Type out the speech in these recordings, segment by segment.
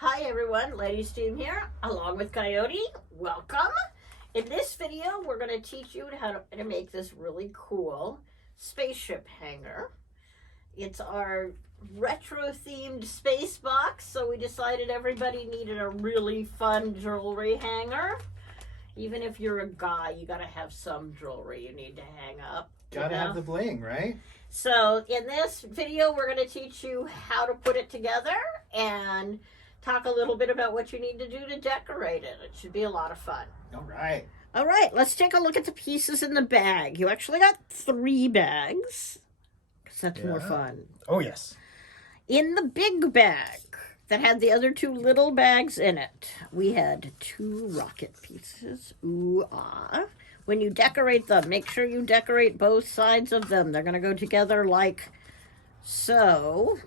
Hi everyone, Lady Steam here, along with Coyote. Welcome. In this video, we're going to teach you how to make this really cool spaceship hanger. It's our retro-themed space box, so we decided everybody needed a really fun jewelry hanger. Even if you're a guy, you got to have some jewelry you need to hang up. Gotta have the bling, right? So in this video, we're going to teach you how to put it together and talk a little bit about what you need to do to decorate it. It should be a lot of fun. All right. All right, let's take a look at the pieces in the bag. You actually got 3 bags, because that's more fun. Oh, yes. In the big bag that had the other 2 little bags in it, we had 2 rocket pieces. Ooh, ah. When you decorate them, make sure you decorate both sides of them. They're going to go together like so.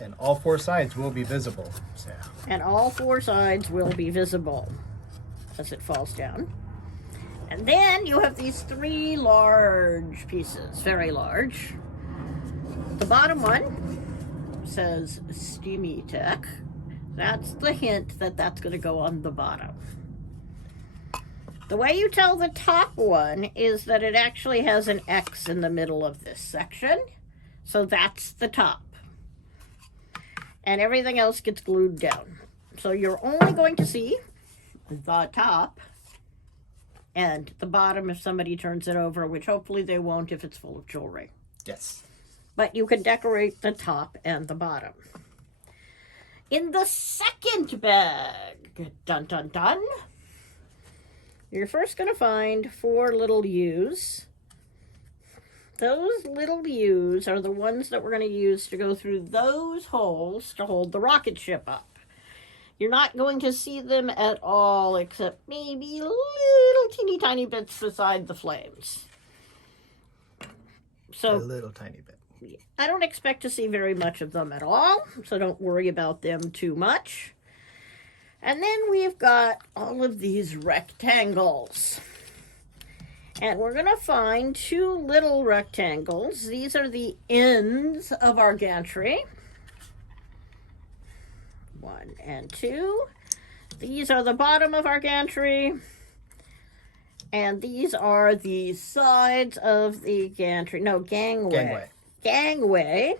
And all 4 sides will be visible. So. And all 4 sides will be visible as it falls down. And then you have these 3 large pieces, very large. The bottom one says Steamy Tech. That's the hint that that's going to go on the bottom. The way you tell the top one is that it actually has an X in the middle of this section. So that's the top. And everything else gets glued down. So you're only going to see the top and the bottom if somebody turns it over, which hopefully they won't if it's full of jewelry. Yes. But you can decorate the top and the bottom. In the second bag, dun dun dun, you're first going to find 4 little U's. Those little U's are the ones that we're going to use to go through those holes to hold the rocket ship up. You're not going to see them at all except maybe little teeny tiny bits beside the flames. So a little tiny bit. I don't expect to see very much of them at all, so don't worry about them too much. And then we've got all of these rectangles. And we're going to find 2 little rectangles. These are the ends of our gantry. 1 and 2. These are the bottom of our gantry. And these are the sides of the gantry. No, gangway. Gangway.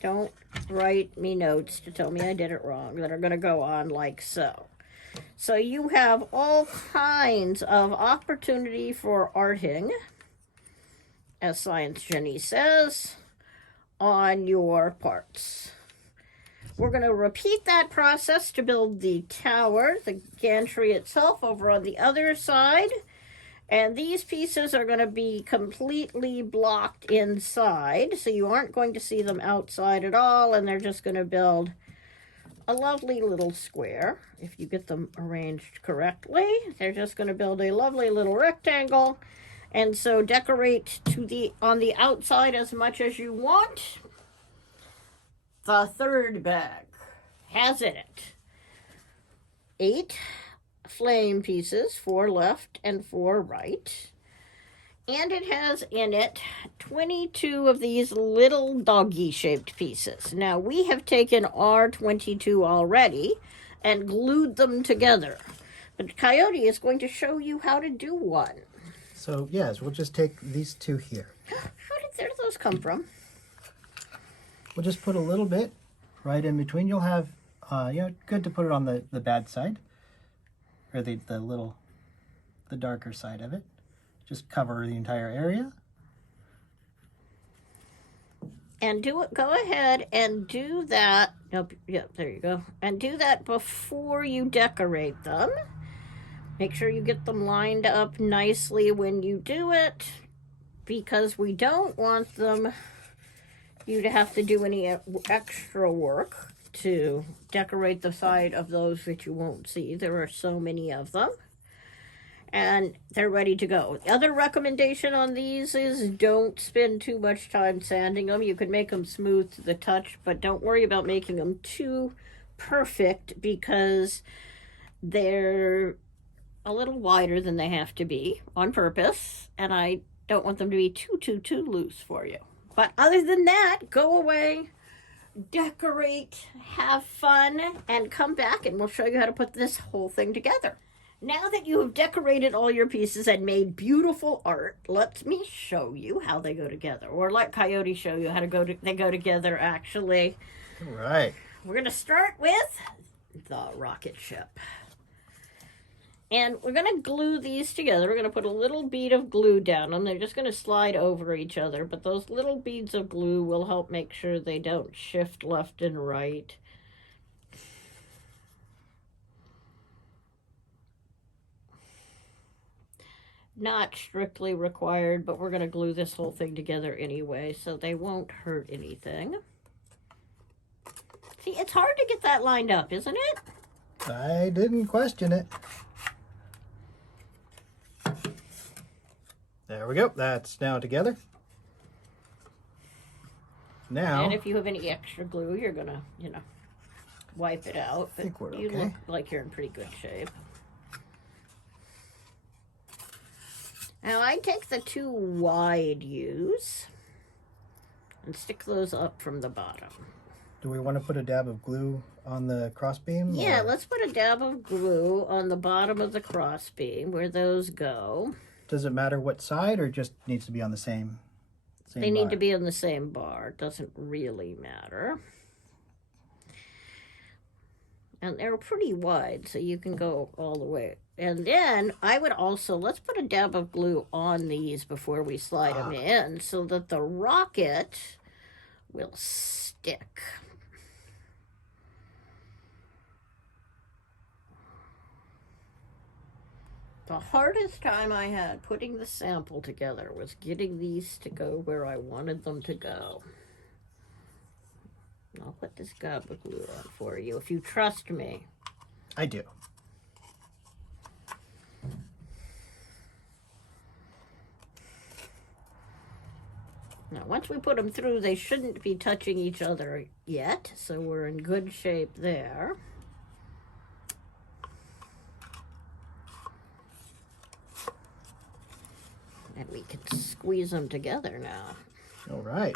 Don't write me notes to tell me I did it wrong that are going to go on like so. So you have all kinds of opportunity for arting, as Science Jenny says, on your parts. We're going to repeat that process to build the tower, the gantry itself, over on the other side. And these pieces are going to be completely blocked inside, so you aren't going to see them outside at all, and they're just going to build a lovely little square. If you get them arranged correctly, they're just going to build a lovely little rectangle. And so decorate on the outside as much as you want. The third bag has in it 8 flame pieces, 4 left and 4 right. And it has in it 22 of these little doggy-shaped pieces. Now, we have taken our 22 already and glued them together. But Coyote is going to show you how to do one. So, yes, we'll just take these 2 here. Where did those come from? We'll just put a little bit right in between. You'll have, good to put it on the bad side. Or the darker side of it. Just cover the entire area. And go ahead and do that. Nope, yeah, there you go. And do that before you decorate them. Make sure you get them lined up nicely when you do it, because we don't want you to have to do any extra work to decorate the side of those that you won't see. There are so many of them. And they're ready to go. The other recommendation on these is don't spend too much time sanding them. You can make them smooth to the touch, but don't worry about making them too perfect because they're a little wider than they have to be on purpose, and I don't want them to be too loose for you. But other than that, go away, decorate, have fun, and come back and we'll show you how to put this whole thing together. Now that you have decorated all your pieces and made beautiful art, let me show you how they go together. Or let Coyote show you how they go together, actually. All right. We're going to start with the rocket ship. And we're going to glue these together. We're going to put a little bead of glue down them. They're just going to slide over each other, but those little beads of glue will help make sure they don't shift left and right. Not strictly required, but we're going to glue this whole thing together anyway, so they won't hurt anything. See, it's hard to get that lined up, isn't it? I didn't question it. There we go. That's now together. Now, and if you have any extra glue, you're going to, wipe it out. I think we're You okay. look like you're in pretty good shape. Now I take the two wide U's and stick those up from the bottom. do we want to put a dab of glue on the crossbeam? Yeah, let's put a dab of glue on the bottom of the crossbeam where those go. Does it matter what side, or just needs to be on the same They need bar? to be on the same bar. It doesn't really matter. And they're pretty wide, so you can go all the way. And then I would also, let's put a dab of glue on these before we slide them in so that the rocket will stick. The hardest time I had putting the sample together was getting these to go where I wanted them to go. I'll put this gob of glue on for you if you trust me. I do. Now, once we put them through, they shouldn't be touching each other yet, so we're in good shape there. And we can squeeze them together now. All right.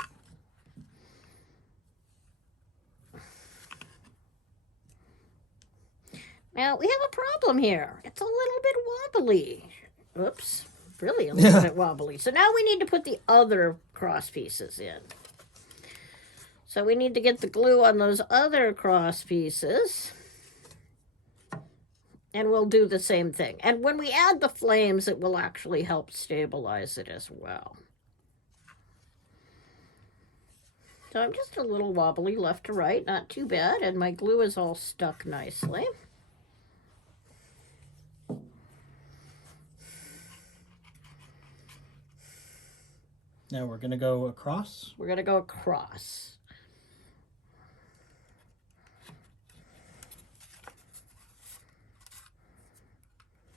Now, we have a problem here. It's a little bit wobbly. Oops. Really a little bit wobbly. So now we need to put the other cross pieces in. So we need to get the glue on those other cross pieces. And we'll do the same thing. And when we add the flames, it will actually help stabilize it as well. So I'm just a little wobbly left to right, not too bad. And my glue is all stuck nicely. Now we're going to go across. We're going to go across.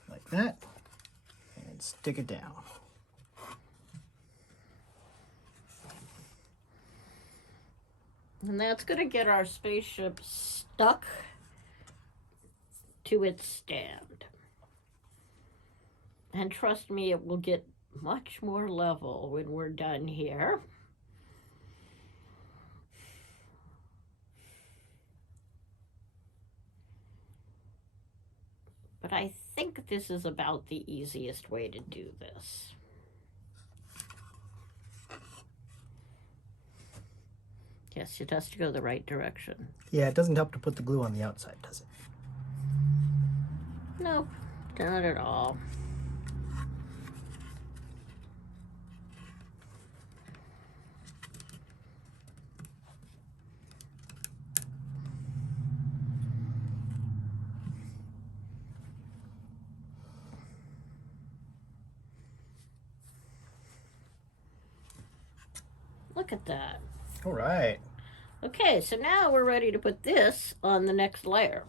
Like that. And stick it down. And that's going to get our spaceship stuck to its stand. And trust me, it will get much more level when we're done here. But I think this is about the easiest way to do this. Yes, it has to go the right direction. Yeah, it doesn't help to put the glue on the outside, does it? Nope, not at all. Look at that. All right. Okay, so now we're ready to put this on the next layer.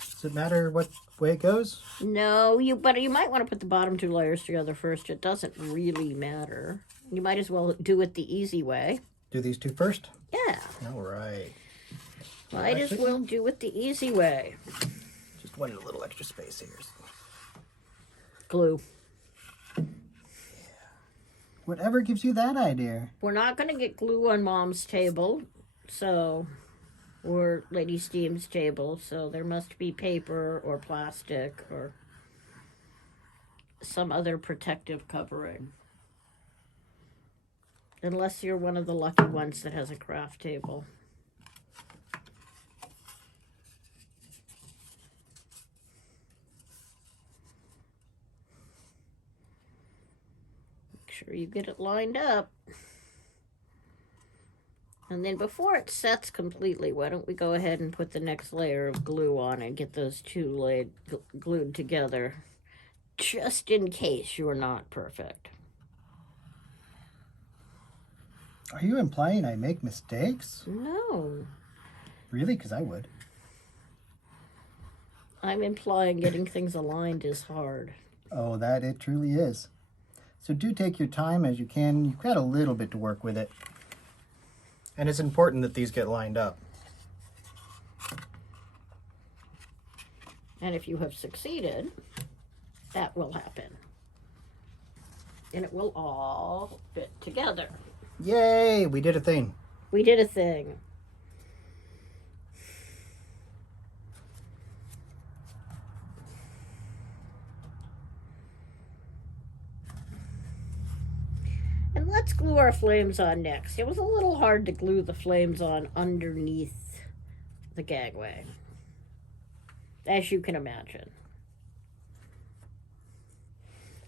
Does it matter what way it goes? No, but you might want to put the bottom two layers together first. It doesn't really matter. You might as well do it the easy way. Do these two first? Yeah, All right. might as well do it the easy way. Just wanted a little extra space here. Glue. Whatever gives you that idea. We're not going to get glue on Mom's table, so, or Lady Steam's table, so there must be paper or plastic or some other protective covering. Unless you're one of the lucky ones that has a craft table. Make sure you get it lined up. And then before it sets completely, why don't we go ahead and put the next layer of glue on and get those two glued together, just in case you're not perfect. Are you implying I make mistakes? No. Really? Because I would. I'm implying getting things aligned is hard. Oh, that it truly is. So do take your time as you can. You've got a little bit to work with it. And it's important that these get lined up. And if you have succeeded, that will happen. And it will all fit together. Yay! We did a thing. We did a thing. And let's glue our flames on next. It was a little hard to glue the flames on underneath the gangway, as you can imagine.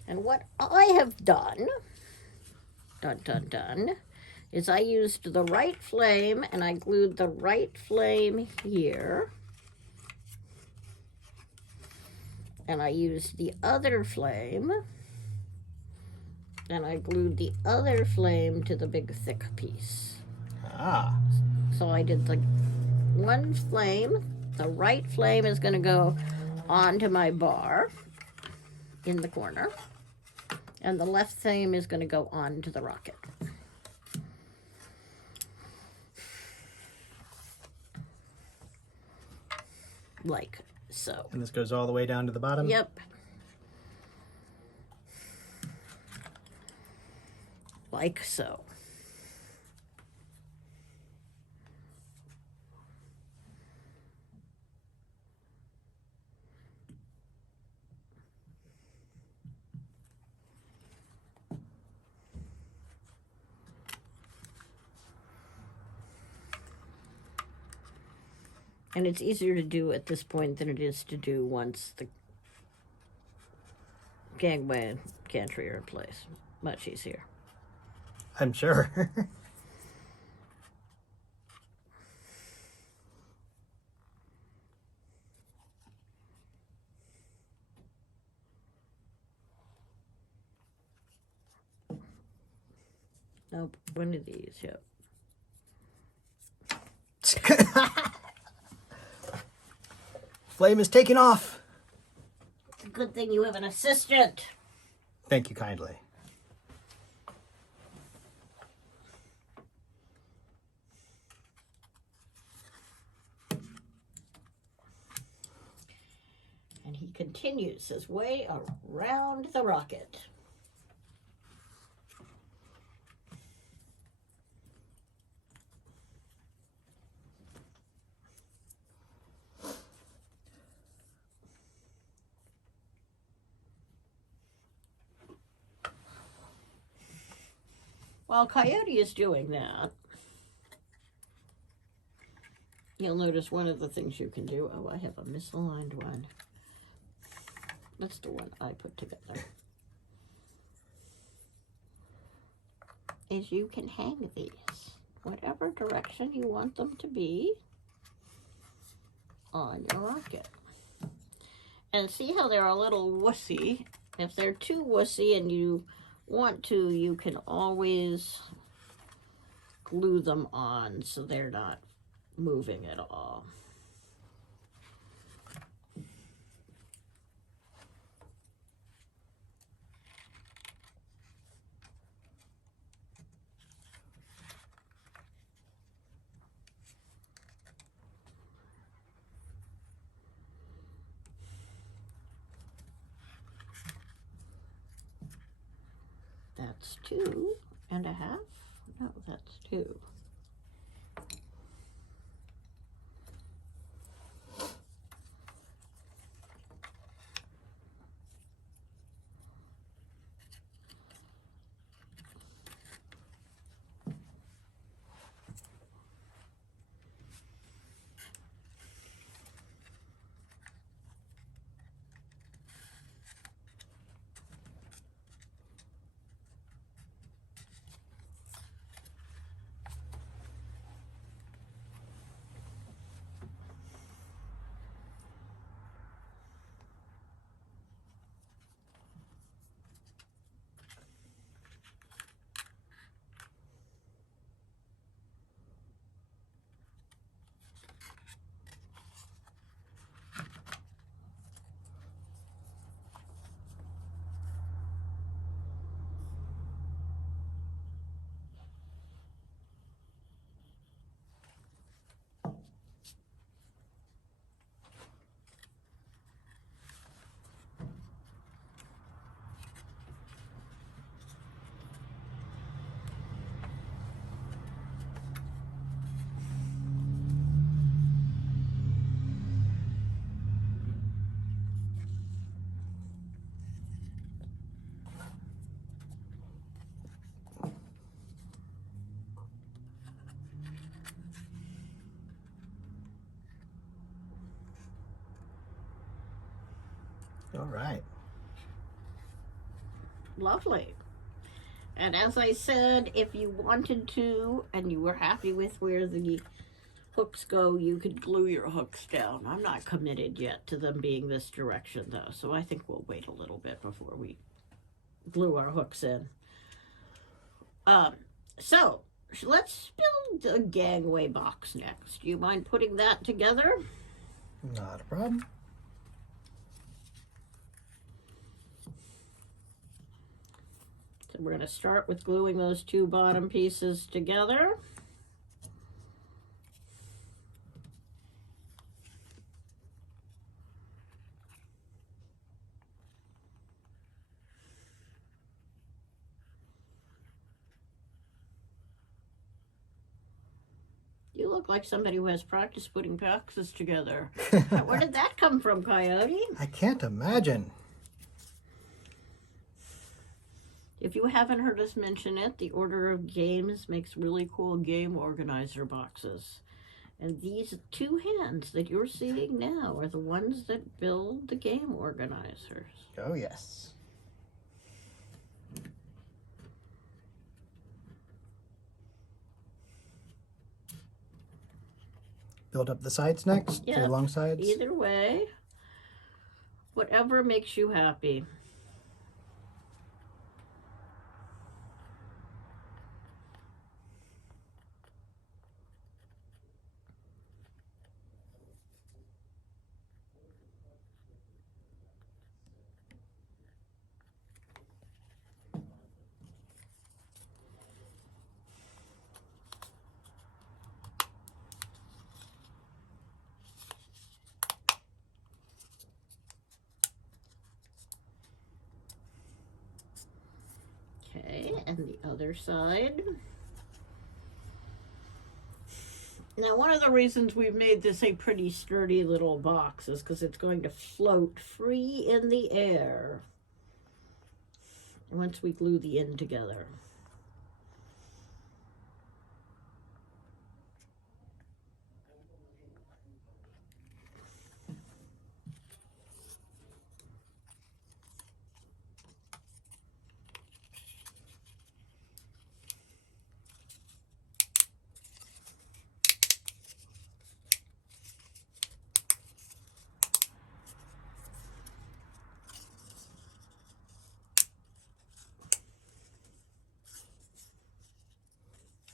And what I have done, is I used the right flame and I glued the right flame here. And I used the other flame and I glued the other flame to the big thick piece. Ah. So I did the one flame, the right flame is going to go onto my bar in the corner, and the left flame is going to go onto the rocket. Like so. And this goes all the way down to the bottom? Yep. Like so. And it's easier to do at this point than it is to do once the gangway and gantry are in place. Much easier. I'm sure. Nope, one of these, yep. Flame is taking off. It's a good thing you have an assistant. Thank you kindly. And he continues his way around the rocket. While Coyote is doing that, you'll notice one of the things you can do. Oh, I have a misaligned one. That's the one I put together. Is you can hang these whatever direction you want them to be on your rocket. And see how they're a little wussy? If they're too wussy and you want to, you can always glue them on so they're not moving at all. that's 2.5. No, that's 2. All right. Lovely. And as I said, if you wanted to and you were happy with where the hooks go, you could glue your hooks down. I'm not committed yet to them being this direction though, so I think we'll wait a little bit before we glue our hooks in. So let's build a gangway box next. Do you mind putting that together? Not a problem. So we're going to start with gluing those 2 bottom pieces together. You look like somebody who has practice putting boxes together. Where did that come from, Coyote? I can't imagine. If you haven't heard us mention it, the Order of Games makes really cool game organizer boxes. And these 2 hands that you're seeing now are the ones that build the game organizers. Oh, yes. Build up the sides next? Yeah, The long sides? Either way, whatever makes you happy. Okay, and the other side. Now, one of the reasons we've made this a pretty sturdy little box is because it's going to float free in the air once we glue the end together.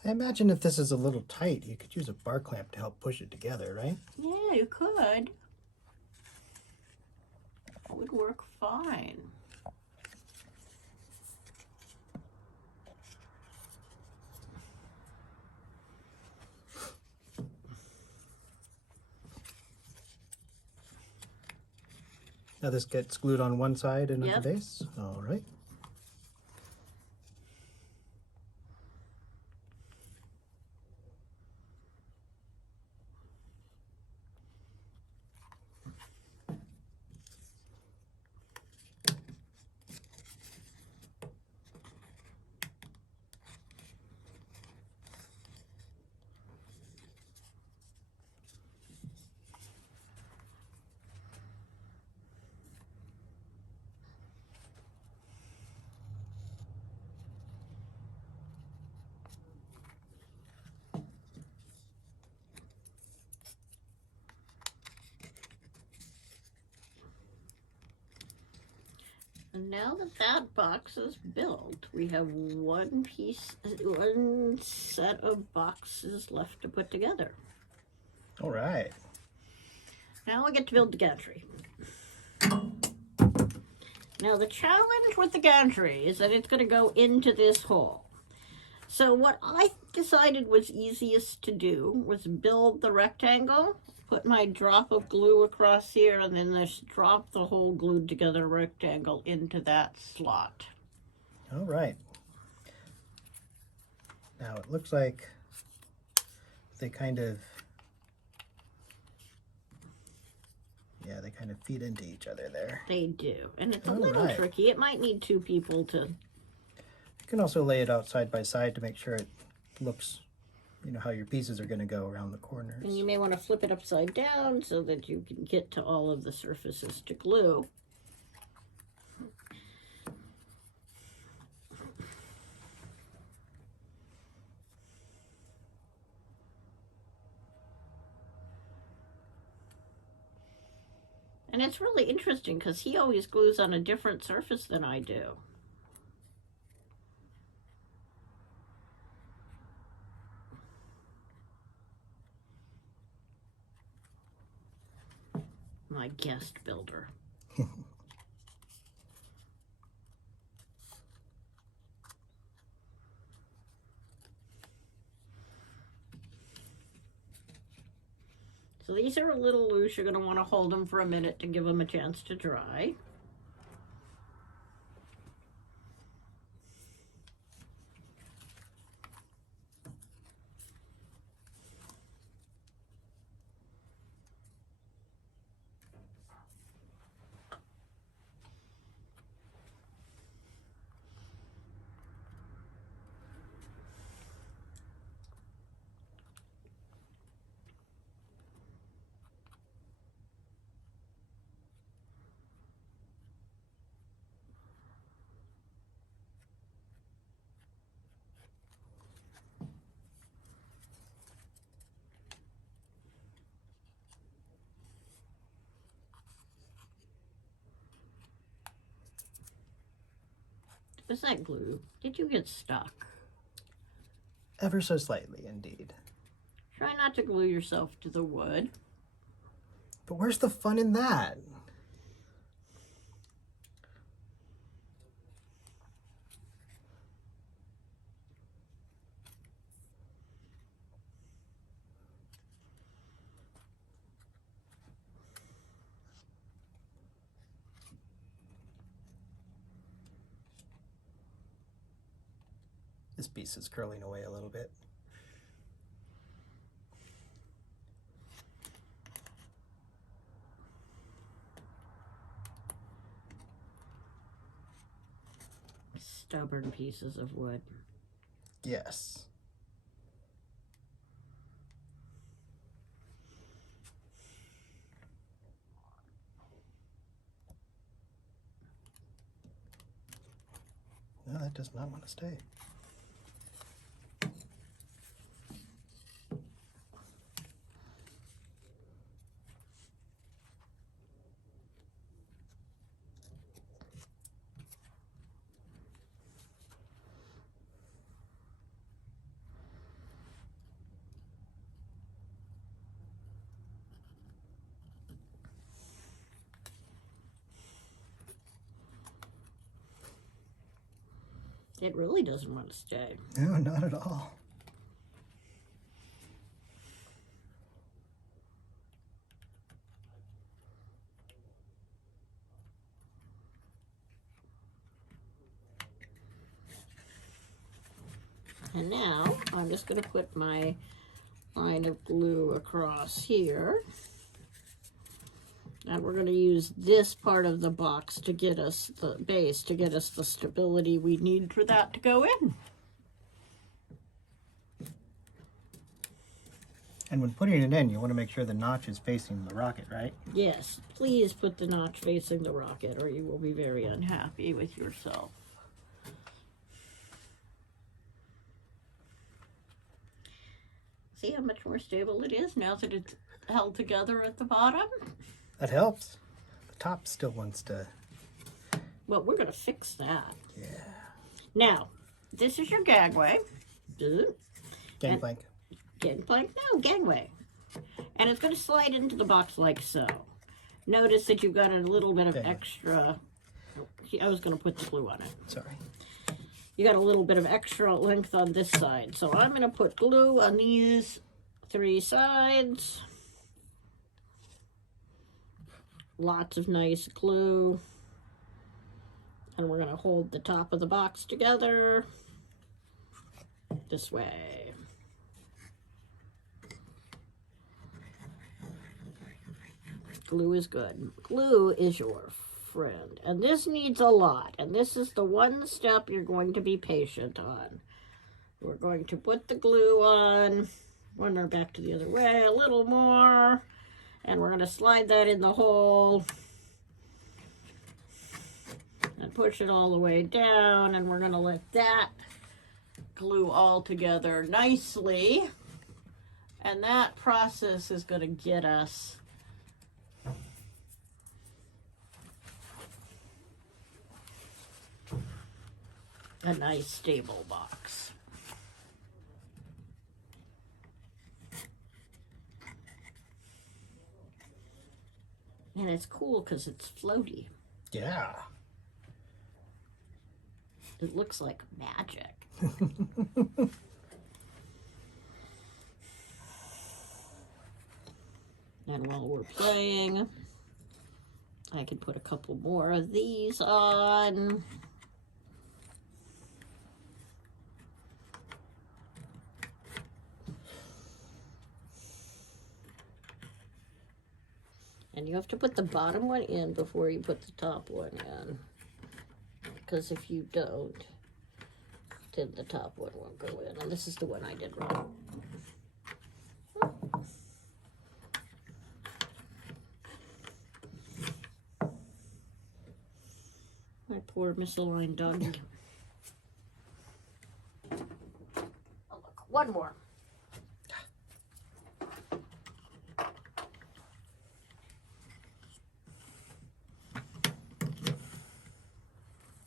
I imagine if this is a little tight, you could use a bar clamp to help push it together, right? Yeah, you could. It would work fine. Now this gets glued on one side and Yep. at the base. All right. And now that that box is built, we have one set of boxes left to put together. All right. Now we get to build the gantry. Now the challenge with the gantry is that it's going to go into this hole. So what I decided was easiest to do was build the rectangle, put my drop of glue across here, and then just drop the whole glued together rectangle into that slot. All right. Now it looks like they kind of feed into each other there. They do. And it's a little tricky. It might need two people to... You can also lay it out side by side to make sure it looks, how your pieces are going to go around the corners. And you may want to flip it upside down so that you can get to all of the surfaces to glue. And it's really interesting because he always glues on a different surface than I do. My guest builder. So these are a little loose. You're going to want to hold them for a minute to give them a chance to dry. Was that glue? Did you get stuck? Ever so slightly, indeed. Try not to glue yourself to the wood. But where's the fun in that? This piece is curling away a little bit. Stubborn pieces of wood. Yes. No, that does not want to stay. It really doesn't want to stay. No, not at all. And now I'm just going to put my line of glue across here. And we're going to use this part of the box to get us the base, to get us the stability we need for that to go in. And when putting it in, you want to make sure the notch is facing the rocket, right? Yes, please put the notch facing the rocket or you will be very unhappy with yourself. See how much more stable it is now that it's held together at the bottom? That helps. The top still wants to Well, we're going to fix that. Yeah. Now, this is your gangway. Gangplank. Gangplank? No, gangway. And it's going to slide into the box like so. Notice that you've got a little bit of extra... I was going to put the glue on it. Sorry. You got a little bit of extra length on this side. So I'm going to put glue on these 3 sides. Lots of nice glue. And we're going to hold the top of the box together this way. Glue is good. Glue is your friend. And this needs a lot. And this is the one step you're going to be patient on. We're going to put the glue on. Run her back to the other way a little more. And we're going to slide that in the hole. And push it all the way down. And we're going to let that glue all together nicely. And that process is going to get us a nice stable box. And it's cool because it's floaty. Yeah. It looks like magic. And while we're playing, I can put a couple more of these on. And you have to put the bottom one in before you put the top one in. Because if you don't, then the top one won't go in. And this is the one I did wrong. My poor misaligned doggy. Oh, look, one more.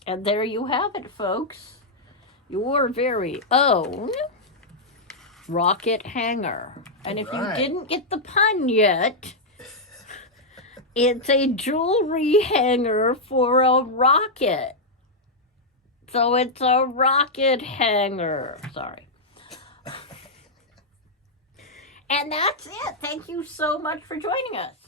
And there you have it, folks. Your very own rocket hanger. And if you didn't get the pun yet, it's a jewelry hanger for a rocket. So it's a rocket hanger. Sorry. And that's it. Thank you so much for joining us.